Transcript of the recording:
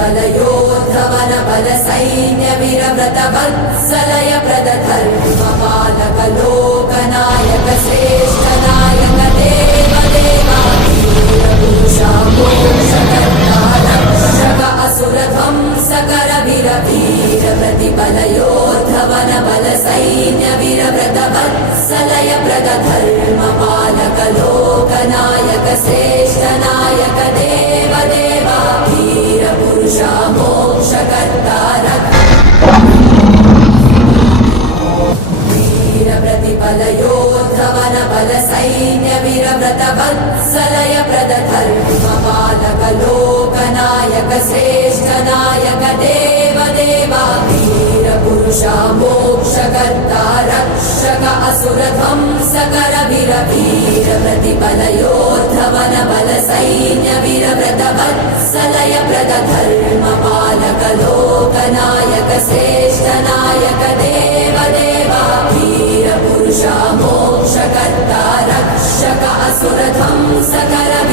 प्रतिबलयोद्धवन बल सैन्य वीरव्रत वत्सलय प्रदधर्म पालक लोकनायक श्रेष्ठ नायक देव देवा वीर पुरुषा मोक्षकर्ता रक्षक असुर ध्वंसकर वीर वीर प्रतिबलयोद्धवन बल सैन्य वीरव्रत वत्सलय प्रदधर्म पालक लोकनायक श्रेष्ठ नायक देव देवा वीर पुरुषा मोक्षकर्ता वीर प्रतिबलयोद्धवन बल सैन्य वीरव्रत वत्सलय प्रदधर्म पालक लोकनायक श्रेष्ठ नायक देव देवा वीर पुरुषा मोक्षकर्ता रक्षक असुर ध्वंसकर वीर वीर प्रतिबलयोद्धवन बल सैन्य वीरव्रत वत्सलय प्रदधर्म पालक लोकनायक श्रेष्ठ नायक देव देवा वीर पुरुषा मोक्षकर्ता